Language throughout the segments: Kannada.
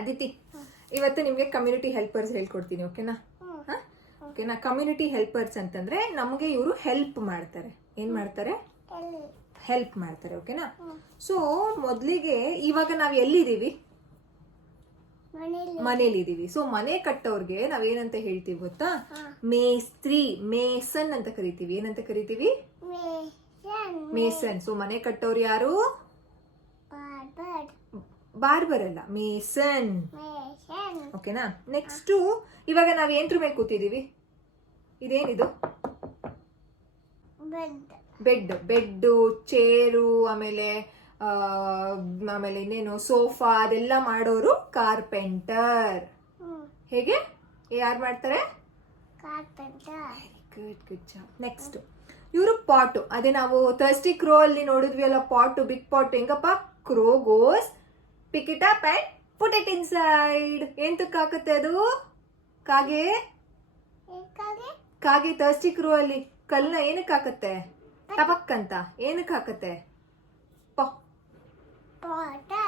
ಅದಿತಿ, ಇವತ್ತು ನಿಮಗೆ ಕಮ್ಯುನಿಟಿ ಹೆಲ್ಪರ್ಸ್ ಹೇಳ್ಕೊಡ್ತೀನಿ. ಓಕೆನಾ? ಓಕೆನಾ? ಕಮ್ಯುನಿಟಿ ಹೆಲ್ಪರ್ಸ್ ಅಂತಂದ್ರೆ ನಮಗೆ ಇವರು ಹೆಲ್ಪ್ ಮಾಡ್ತಾರೆ. ಏನ್ ಮಾಡ್ತಾರೆ? ಹೆಲ್ಪ್ ಮಾಡ್ತಾರೆ. ಓಕೆನಾ? ಸೊ ಮೊದಲಿಗೆ ಇವಾಗ ನಾವ್ ಎಲ್ಲಿದೀವಿ? ಮನೇಲಿದೀವಿ. ಸೊ ಮನೆ ಕಟ್ಟೋರ್ಗೆ ನಾವೇನಂತ ಹೇಳ್ತೀವಿ ಗೊತ್ತಾ? ಮೇಸ್ತ್ರಿ, ಮೇಸನ್ ಅಂತ ಕರಿತೀವಿ. ಏನಂತ ಕರಿತೀವಿ? ಮೇಸನ್. ಸೊ ಮನೆ ಕಟ್ಟೋರು ಯಾರು? ಬಾರ್ಬರ್ ಅಲ್ಲ, ಮೇಸನ್. ಓಕೆನಾ? ನೆಕ್ಸ್ಟ್ ಇವಾಗ ನಾವ್ ಏನ್ರ ಮೇಲೆ ಕೂತಿದೀವಿ? ಇದೇನಿದು? ಬೆಡ್. ಬೆಡ್, ಚೇರು, ಆಮೇಲೆ ಇನ್ನೇನು ಸೋಫಾ, ಅದೆಲ್ಲ ಮಾಡೋರು ಕಾರ್ಪೆಂಟರ್. ಹೇಗೆ? ಯಾರು ಮಾಡ್ತಾರೆ? Good job. ನೆಕ್ಸ್ಟ್ ಇವರು ಪಾಟ್. ಅದೇ ನಾವು ಥರ್ಸ್ಟಿ ಕ್ರೋ ಅಲ್ಲಿ ನೋಡಿದ್ವಿ ಅಲ್ಲ, ಪಾಟ್, ಬಿಗ್ ಪಾಟ್. ಹೆಂಗಪ್ಪ? Crow goes pick it up and put it inside. ಎಂತಕ್ಕೆ ಹಾಕುತ್ತೆ ಅದು? ಕಾಗೆ ಥರ್ಸ್ಟಿ ಕ್ರೋ ಅಲ್ಲಿ ಕಲ್ಲನ್ನ ಏನಕ್ಕೆ ಹಾಕತ್ತೆ? ಟಪಕ್ ಅಂತ. ಏನಕ್ಕೆ ಹಾಕತ್ತೆ?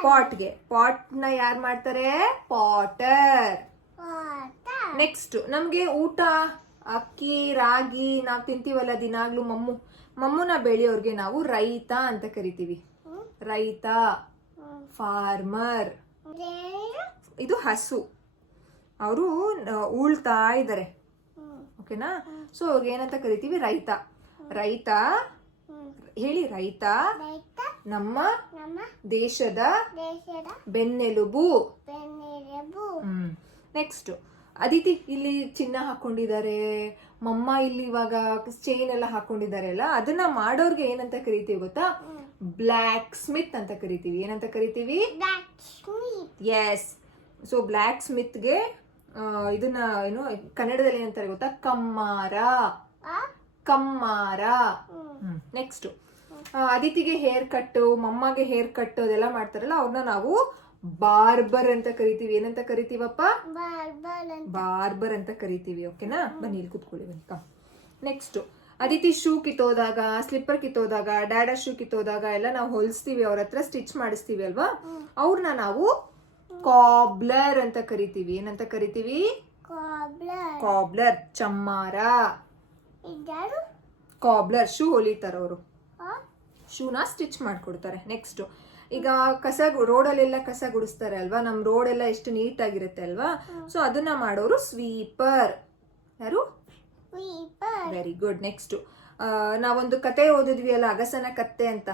ಪಾಟ್ಗೆ. ಪಾಟ್ ನ ಯಾರು ಮಾಡ್ತಾರೆ? ಪಾಟರ್. ನೆಕ್ಸ್ಟ್ ನಮ್ಗೆ ಊಟ, ಅಕ್ಕಿ, ರಾಗಿ ನಾವ್ ತಿಂತೀವಲ್ಲ ದಿನಾಗ್ಲೂ. ಮಮ್ಮುನ ಬೆಳೆಯೋರ್ಗೆ ನಾವು ರೈತ ಅಂತ ಕರಿತೀವಿ. ರೈತ, ಫಾರ್ಮರ್. ಇದು ಹಸು. ಅವರು ಉಳ್ತಾ ಇದ್ದಾರೆ. ಓಕೆನಾ? ಸೊ ಅವ್ರಿಗೆ ಏನಂತ ಕರಿತೀವಿ? ರೈತ. ರೈತ ಹೇಳಿ. ರೈತ ನಮ್ಮ ದೇಶದ ಬೆನ್ನೆಲುಬು. ನೆಕ್ಸ್ಟ್ ಅದಿತಿ, ಇಲ್ಲಿ ಚಿನ್ನ ಹಾಕೊಂಡಿದ್ದಾರೆ, ಮಮ್ಮ ಇಲ್ಲಿ ಇವಾಗ ಚೈನ್ ಎಲ್ಲ ಹಾಕೊಂಡಿದ್ದಾರೆ ಅಲ್ಲ, ಅದನ್ನ ಮಾಡೋರ್ಗೆ ಏನಂತ ಕರಿತೀವಿ ಗೊತ್ತಾ? ಬ್ಲ್ಯಾಕ್ ಸ್ಮಿತ್ ಅಂತ ಕರಿತೀವಿ. ಏನಂತ ಕರಿತೀವಿ? ಎಸ್. ಸೊ ಬ್ಲ್ಯಾಕ್ ಸ್ಮಿತ್ಗೆ ಇದನ್ನ ಏನು ಕನ್ನಡದಲ್ಲಿ ಏನಂತಾರೆ ಗೊತ್ತಾ? ಕಮ್ಮಾರ. ಕಮ್ಮಾರ. ನೆಕ್ಸ್ಟ್ ಅದಿತಿಗೆ ಹೇರ್ ಕಟ್, ಮಮ್ಮಗೆ ಹೇರ್ ಕಟ್ ಅದೆಲ್ಲ ಮಾಡ್ತಾರಲ್ಲ, ಅವ್ರನ್ನ ನಾವು ಬಾರ್ಬರ್ ಅಂತ ಕರಿತೀವಿ. ಏನಂತ ಕರಿತೀವಪ್ಪ? ಬಾರ್ಬರ್ ಅಂತ ಕರಿತೀವಿ. ಓಕೆನಾ? ಬನ್ನಿ ಇಲ್ಲಿ ಕುತ್ಕೊಳ್ಳಿ, ಬನ್ನಿ. Next Aditi shoe ಕಿತ್ತೋದಾಗ, slipper ಕಿತ್ತೋದಾಗ, ಡ್ಯಾಡ shoe ಕಿತ್ತೋದಾಗ ಎಲ್ಲ ನಾವು ಹೊಲಿಸ್ತೀವಿ, ಅವ್ರ ಹತ್ರ ಸ್ಟಿಚ್ ಮಾಡಿಸ್ತೀವಿ ಅಲ್ವಾ? ಅವ್ರನ್ನ ನಾವು ಕಾಬ್ಲರ್ ಅಂತ ಕರಿತೀವಿ. ಏನಂತ ಕರಿತೀವಿ? ಕಾಬ್ಲರ್. ಚಮ್ಮಾರ. ಕಾಬ್ಲರ್ ಶೂ ಹೊಲಿತಾರ ಅವರು. ಶೂನ ಸ್ಟಿಚ್ ಮಾಡ್ಕೊಡ್ತಾರೆ. ನೆಕ್ಸ್ಟ್ ಈಗ ರೋಡಲ್ಲೆಲ್ಲ ಕಸ ಗುಡಿಸ್ತಾರೆ ಅಲ್ವಾ? ನಮ್ ರೋಡ್ ಎಲ್ಲ ಎಷ್ಟು ನೀಟ್ ಆಗಿರುತ್ತೆ ಅಲ್ವಾ? ಸೊ ಅದನ್ನ ಮಾಡೋರು ಸ್ವೀಪರ್. ಯಾರು? Very good. ನೆಕ್ಸ್ಟ್ ನಾವೊಂದು ಕತೆ ಓದಿದ್ವಿ ಅಲ್ಲ, ಅಗಸನ ಕತ್ತೆ ಅಂತ.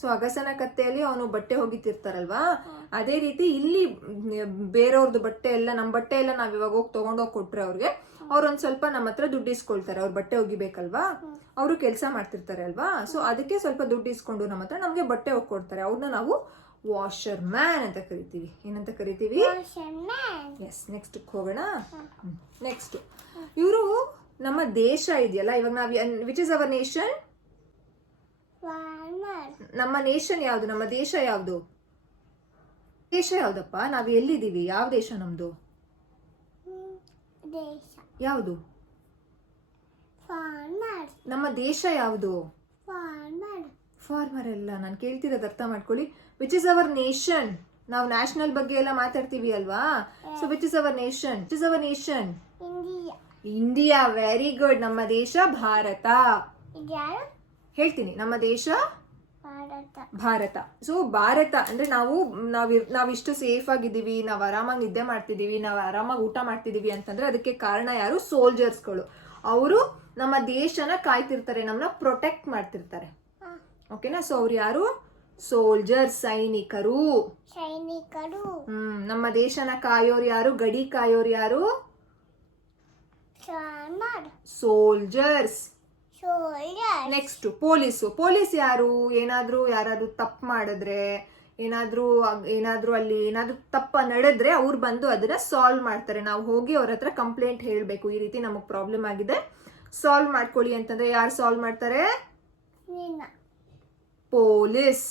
ಸೊ ಅಗಸನ ಕತ್ತೆಯಲ್ಲಿ ಅವನು ಬಟ್ಟೆ ಹೋಗಿತಿರ್ತಾರಲ್ವಾ, ಅದೇ ರೀತಿ ಇಲ್ಲಿ ಬೇರೆಯವ್ರದ್ದು ಬಟ್ಟೆ ಎಲ್ಲ, ನಮ್ ಬಟ್ಟೆ ಎಲ್ಲ ನಾವ್ ಇವಾಗ ಹೋಗಿ ತಗೊಂಡೋಗಿ ಕೊಟ್ರೆ ಅವ್ರಿಗೆ, ಅವ್ರೊಂದ್ ಸ್ವಲ್ಪ ನಮ್ಮ ಹತ್ರ ದುಡ್ಡು ಇಸ್ಕೊಳ್ತಾರೆ. ಅವ್ರ ಬಟ್ಟೆ ಒಗಿಬೇಕಲ್ವಾ, ಅವರು ಕೆಲಸ ಮಾಡ್ತಿರ್ತಾರೆ ಅಲ್ವಾ? ಸೊ ಅದಕ್ಕೆ ಸ್ವಲ್ಪ ದುಡ್ಡು ಇಸ್ಕೊಂಡು ನಮ್ಮ ಹತ್ರ ನಮ್ಗೆ ಬಟ್ಟೆ ಹೋಗ್ಕೊಡ್ತಾರೆ. ಅವ್ರನ್ನ ನಾವು ವಾಷರ್ ಮ್ಯಾನ್ ಅಂತ ಕರಿತೀವಿ. ಏನಂತ ಕರಿತೀವಿ? ಎಸ್. ನೆಕ್ಸ್ಟ್ ಹೋಗೋಣ. ನೆಕ್ಸ್ಟ್ ಇವರು ನಮ್ಮ ದೇಶ ಇದೆಯಲ್ಲ, ಇವಾಗ ನಾವ್ ವಿಚ್ ಇಸ್ ಅವರ್ ನೇಷನ್? ನಮ್ಮ ನೇಷನ್ ಯಾವ್ದು? ನಮ್ಮ ದೇಶ ಯಾವ್ದು? ದೇಶ ಯಾವ್ದಪ್ಪ? ನಾವ್ ಎಲ್ಲಿದ್ದೀವಿ? ಯಾವ ದೇಶ ನಮ್ದು? ಯಾವುದು? ನಮ್ಮ ದೇಶ ಯಾವುದು? ಫಾರ್ಮರ್ ಅಲ್ಲ, ನಾನು ಕೇಳ್ತಿರೋದು ಅರ್ಥ ಮಾಡ್ಕೊಳ್ಳಿ. Which is our nation? ನಾವು ನ್ಯಾಷನಲ್ ಬಗ್ಗೆ ಎಲ್ಲ ಮಾತಾಡ್ತೀವಿ ಅಲ್ವಾ? So which is our nation? Which is our nation? India. Very good. ನಮ್ಮ ದೇಶ ಭಾರತ. ಹೇಳ್ತೀನಿ, ನಮ್ಮ ದೇಶ ಭಾರತ. ಸೊ ಭಾರತ ಅಂದ್ರೆ ನಾವಿಷ್ಟು ಸೇಫ್ ಆಗಿದ್ದೀವಿ, ನಾವ್ ಆರಾಮಾಗಿ ನಿದ್ದೆ ಮಾಡ್ತಿದೀವಿ, ನಾವ್ ಆರಾಮಾಗಿ ಊಟ ಮಾಡ್ತಿದೀವಿ ಅಂತಂದ್ರೆ ಅದಕ್ಕೆ ಕಾರಣ ಯಾರು? ಸೋಲ್ಜರ್ಸ್ಗಳು. ಅವರು ನಮ್ಮ ದೇಶನ ಕಾಯ್ತಿರ್ತಾರೆ, ನಮ್ಮನ್ನ ಪ್ರೊಟೆಕ್ಟ್ ಮಾಡ್ತಿರ್ತಾರೆ. ಓಕೆನಾ? ಸೊ ಅವ್ರು ಯಾರು? ಸೋಲ್ಜರ್ಸ್, ಸೈನಿಕರು. ನಮ್ಮ ದೇಶನ ಕಾಯೋರು ಯಾರು? ಗಡಿ ಕಾಯೋರು ಯಾರು? ಸೋಲ್ಜರ್ಸ್. Next police. ಪೊಲೀಸ್ ಯಾರು? ಯಾರಾದ್ರೂ ತಪ್ಪು ಮಾಡಿದ್ರೆ, ಏನಾದ್ರೂ ಅಲ್ಲಿ ಏನಾದ್ರೂ ತಪ್ಪ ನಡೆದ್ರೆ ಅವ್ರು ಬಂದು ಅದನ್ನ ಸಾಲ್ವ್ ಮಾಡ್ತಾರೆ. ನಾವು ಹೋಗಿ ಅವ್ರ ಹತ್ರ ಕಂಪ್ಲೇಂಟ್ ಹೇಳ್ಬೇಕು, ಈ ರೀತಿ ನಮಗ್ ಪ್ರಾಬ್ಲಮ್ ಆಗಿದೆ, ಸಾಲ್ವ್ ಮಾಡ್ಕೊಳ್ಳಿ ಅಂತಂದ್ರೆ ಯಾರು ಸಾಲ್ವ್ ಮಾಡ್ತಾರೆ? ಪೊಲೀಸ್.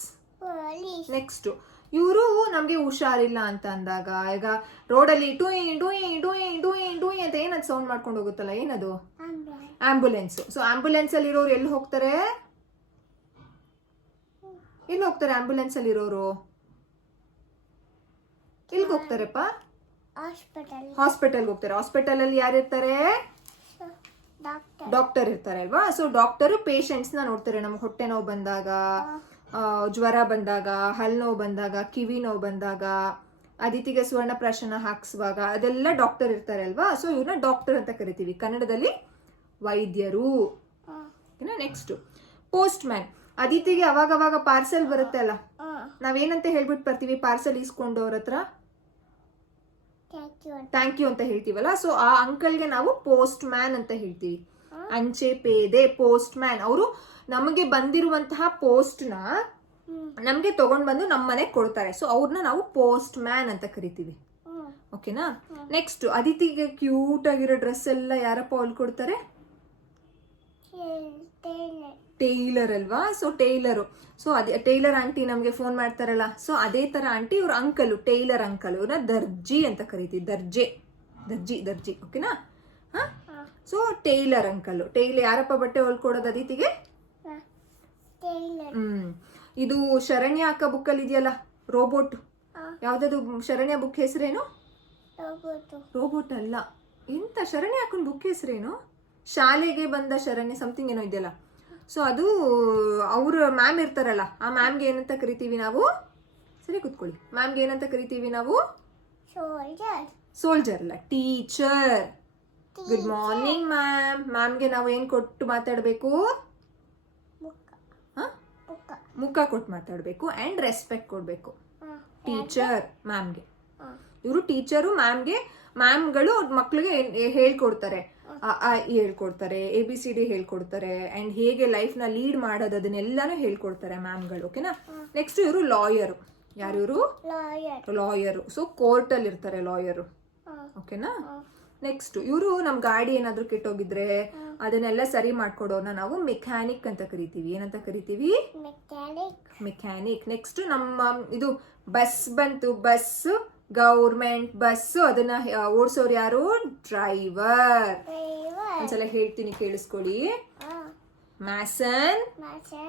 ನೆಕ್ಸ್ಟ್ ಇವರು ನಮ್ಗೆ ಹುಷಾರಿಲ್ಲ ಅಂತ ಅಂದಾಗ, ಈಗ ರೋಡಲ್ಲಿ ಟೂಯಿ ಟೂಯಿ ಟೂಯಿ ಟೂಯಿ ಟೂಯಿ ಅಂತ ಏನದು ಸೌಂಡ್ ಮಾಡ್ಕೊಂಡು ಹೋಗುತ್ತಲ್ಲ, ಏನದು? ಆಂಬುಲೆನ್ಸ್. ಸೊ ಆಂಬುಲೆನ್ಸ್ ಅಲ್ಲಿ ಇರೋರು ಎಲ್ಲಿ ಹೋಗ್ತಾರೆ? ಆಂಬುಲೆನ್ಸ್ ಅಲ್ಲಿ ಇರೋರು ಎಲ್ಲಿಗೆ ಹೋಗ್ತಾರಪ್ಪ? ಹಾಸ್ಪಿಟಲ್. ಹಾಸ್ಪಿಟಲ್ಗೆ ಹೋಗ್ತಾರೆ. ಹಾಸ್ಪಿಟಲಲ್ಲಿ ಯಾರು ಇರ್ತಾರೆ? ಡಾಕ್ಟರ್ ಇರ್ತಾರೆ ಅಲ್ವಾ. ಸೊ ಡಾಕ್ಟರು ಪೇಷಂಟ್ಸ್ನ ನೋಡ್ತಾರೆ. ನಮ್ಗೆ ಹೊಟ್ಟೆ ನೋವು ಬಂದಾಗ, ಜ್ವರ ಬಂದಾಗ, ಹಲ್ಲು ನೋವು ಬಂದಾಗ, ಕಿವಿ ನೋವು ಬಂದಾಗ, ಅದಿತಿಗೆ ಸುವರ್ಣಪ್ರಾಶನ ಹಾಕ್ಸುವಾಗ ಅದೆಲ್ಲ ಡಾಕ್ಟರ್ ಇರ್ತಾರೆ ಅಲ್ವಾ. ಸೊ ಇವ್ರನ್ನ ಡಾಕ್ಟರ್ ಅಂತ ಕರಿತೀವಿ, ಕನ್ನಡದಲ್ಲಿ ವೈದ್ಯರು. Next post man. ಅದಿತಿಗೆ ಅವಾಗ ಪಾರ್ಸೆಲ್ ಬರುತ್ತೆ ಅಲ್ಲ, ನಾವೇನಂತ ಹೇಳ್ಬಿಟ್ಟು ಬರ್ತೀವಿ ಪಾರ್ಸೆಲ್ ಇಸ್ಕೊಂಡು ಅವ್ರ ಹತ್ರ? ಥ್ಯಾಂಕ್ ಯು ಅಂತ ಹೇಳ್ತೀವಲ್ಲ. ಸೊ ಆ ಅಂಕಲ್ಗೆ ನಾವು ಪೋಸ್ಟ್ ಮ್ಯಾನ್ ಅಂತ ಹೇಳ್ತೀವಿ. ಅಂಚೆ ಪೇದೆ, ಪೋಸ್ಟ್ ಮ್ಯಾನ್. ಅವರು ನಮಗೆ ಬಂದಿರುವಂತಹ ಪೋಸ್ಟ್ನ ನಮ್ಗೆ ತಗೊಂಡ್ ಬಂದು ನಮ್ಮ ಮನೆಗೆ ಕೊಡ್ತಾರೆ. ಸೊ ಅವ್ರನ್ನ ನಾವು ಪೋಸ್ಟ್ ಮ್ಯಾನ್ ಅಂತ ಕರಿತೀವಿ. ಓಕೆನಾ. ನೆಕ್ಸ್ಟ್ ಅದಿತಿಗೆ ಕ್ಯೂಟ್ ಆಗಿರೋ ಡ್ರೆಸ್ ಎಲ್ಲ ಯಾರಪ್ಪ ಹೊಲ್ಕೊಡ್ತಾರೆ? ಟೈಲರ್ ಅಲ್ವಾ. So tailor. ಸೊ ಅದೇ ಟೈಲರ್ ಆಂಟಿ ನಮ್ಗೆ ಫೋನ್ ಮಾಡ್ತಾರಲ್ಲ, ಸೊ ಅದೇ ತರ ಆಂಟಿ ಇವ್ರ ಅಂಕಲು, ಟೈಲರ್ ಅಂಕಲ್. ಇವ್ರನ್ನ ದರ್ಜಿ ಅಂತ ಕರಿತೀವಿ. ದರ್ಜಿ. ಓಕೆನಾ. So tailor uncle. ಟೈಲರ್ ಯಾರಪ್ಪ ಬಟ್ಟೆ ಹೊಲ್ಕೊಡೋದು ಅದಿತಿಗೆ? ಇದು ಶರಣ್ಯ ಅಕ್ಕ ಬುಕ್ ಅಲ್ಲಿ ಇದೆಯಲ್ಲ ರೋಬೋಟ್, ಯಾವ್ದದು ಶರಣ್ಯ ಬುಕ್ ಹೆಸರೇನು? ರೋಬೋಟ್ ಅಲ್ಲ, ಎಂತ ಶರಣ್ಯ ಅಕ್ಕನ ಬುಕ್ ಹೆಸರೇನು? ಶಾಲೆಗೆ ಬಂದ ಶರಣ್ಯ ಸಮಥಿಂಗ್ ಏನೋ ಇದೆಯಲ್ಲ. ಸೊ ಅದು ಅವ್ರ ಮ್ಯಾಮ್ ಇರ್ತಾರಲ್ಲ, ಆ ಮ್ಯಾಮ್ಗೆ ಏನಂತ ಕರಿತೀವಿ ನಾವು? ಸರಿ ಕೂತ್ಕೊಳ್ಳಿ. ಮ್ಯಾಮ್ಗೆ ಏನಂತ ಕರಿತೀವಿ ನಾವು? ಸೋಲ್ಜರ್ ಅಲ್ಲ, ಟೀಚರ್. Good morning ma'am. ಮ್ಯಾಮ್ಗೆ ನಾವು ಏನ್ ಕೊಟ್ಟು ಮಾತಾಡ್ಬೇಕು? ಮುಖ ಕೊಟ್ಟು ಮಾತಾಡ್ಬೇಕು ಅಂಡ್ ರೆಸ್ಪೆಕ್ಟ್ ಕೊಡ್ಬೇಕು. ಟೀಚರ್ ಮ್ಯಾಮ್ಗೆ. ಇವರು ಟೀಚರು ಮ್ಯಾಮ್ಗೆ. ಮ್ಯಾಮ್ಗಳು ಮಕ್ಳಿಗೆ ಹೇಳ್ಕೊಡ್ತಾರೆ, ಹೇಳ್ಕೊಡ್ತಾರೆ, ABCD ಹೇಳ್ಕೊಡ್ತಾರೆ, ಅಂಡ್ ಹೇಗೆ ಲೈಫ್ ನ ಲೀಡ್ ಮಾಡೋದು ಅದನ್ನೆಲ್ಲಾನು ಹೇಳ್ಕೊಡ್ತಾರೆ ಮ್ಯಾಮ್ಗಳು. ಓಕೆನಾ. ನೆಕ್ಸ್ಟ್ ಇವರು ಲಾಯರು. ಯಾರು ಇವರು? ಲಾಯರು. ಸೊ ಕೋರ್ಟ್ ಅಲ್ಲಿ ಇರ್ತಾರೆ ಲಾಯರು. ಓಕೆನಾ. ನೆಕ್ಸ್ಟ್ ಇವರು ನಮ್ ಗಾಡಿ ಏನಾದ್ರು ಕೆಟ್ಟೋಗಿದ್ರೆ ಅದನ್ನೆಲ್ಲ ಸರಿ ಮಾಡ್ಕೊಡೋರ್ನ ನಾವು ಮೆಕ್ಯಾನಿಕ್ ಅಂತ ಕರಿತೀವಿ. ಏನಂತ ಕರಿತೀವಿ? ಮೆಕ್ಯಾನಿಕ್. ನೆಕ್ಸ್ಟ್ ನಮ್ಮ ಇದು ಬಸ್ ಬಂತು, ಬಸ್, ಗೌರ್ಮೆಂಟ್ ಬಸ್, ಅದನ್ನ ಓಡಿಸೋರು ಯಾರು? ಡ್ರೈವರ್. ಒಂದ್ಸಲ ಹೇಳ್ತೀನಿ ಕೇಳಿಸ್ಕೊಳ್ಳಿ. Mason,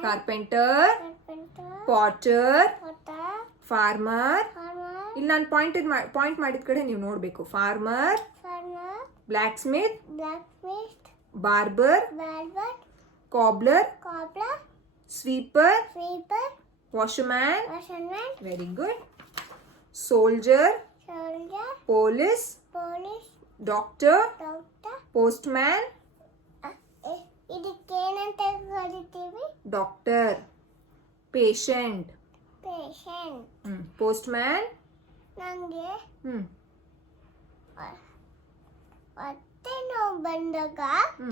carpenter, Potter, farmer. ಇಲ್ಲಿ ನಾನು ಪಾಯಿಂಟ್ ಮಾಡಿದ ಕಡೆ ನೀವು ನೋಡ್ಬೇಕು. Farmer, black Smith, barber, cobbler, sweeper, washerman. Very good. Soldier, police, doctor, post man, doctor, patient, post man. ಹೊಟ್ಟೆ ನೋವು ಬಂದಾಗ,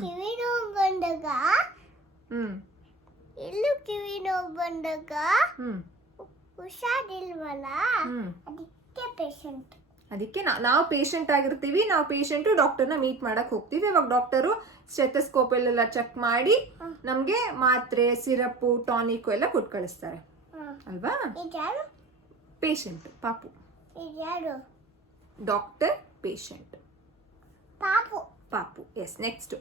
ಕಿವಿ ನೋವು ಬಂದಾಗ, ಇಲ್ಲೂ ಕಿವಿ ನೋವು ಬಂದಾಗ ಹುಷಾರಿಲ್ವಲ್ಲ, ಅದಕ್ಕೆ ಪೇಷಂಟ್. ಅದಕ್ಕೆ ನಾವು ಪೇಷಂಟ್ ಆಗಿರ್ತೀವಿ. ನಾವು ಪೇಷಂಟ್ ಡಾಕ್ಟರ್ನ ಮೀಟ್ ಮಾಡಕ್ ಹೋಗ್ತೀವಿ. ಇವಾಗ ಡಾಕ್ಟರು ಸ್ಟೆಥೋಸ್ಕೋಪ್ ಎಲ್ಲ ಚೆಕ್ ಮಾಡಿ ನಮ್ಗೆ ಮಾತ್ರೆ, ಸಿರಪ್, ಟಾನಿಕ್ ಎಲ್ಲ ಕೊಟ್ಟು ಕಳಿಸ್ತಾರೆ ಅಲ್ವಾ. ಪೇಷಂಟ್ ಪಾಪು. ಡಾಕ್ಟರ್, ಪೇಷಂಟ್, ಪಾಪು. ಎಸ್. ನೆಕ್ಸ್ಟ್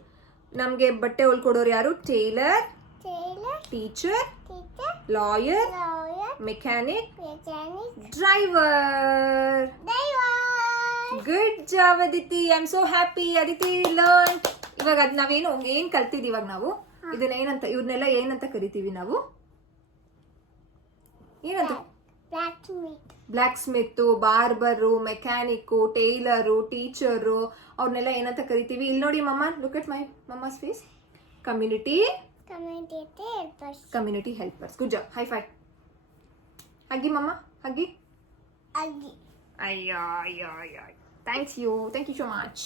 ನಮ್ಗೆ ಬಟ್ಟೆ ಹೊಲ್ಕೊಡೋರು ಯಾರು? Tailor, teacher, lawyer, mechanic, driver. Good job Aditi. I am so happy. Aditi learn. ಇವಾಗ ಅದ್ ನಾವೇನು ಏನ್ ಕಲ್ತಿದೀವಿ ಇವಾಗ ನಾವು? ಇದನ್ನ ಏನಂತ, ಇವ್ರನ್ನೆಲ್ಲ ಏನಂತ ಕರಿತೀವಿ ನಾವು? ಏನಂತ? Blacksmith, barber, mechanic, tailor, teacher, ಅವ್ರನ್ನೆಲ್ಲ ಏನಂತ ಕರಿತೀವಿ? ಇಲ್ಲಿ ನೋಡಿ ಮಮ್ಮ, look at my mumma's face. Community helpers. Good job. High five. ಹಗ್ಗಿ ಮಮ್ಮ, ಹಗ್ಗಿ. ಅಯ್ಯೋ. Thank you so much.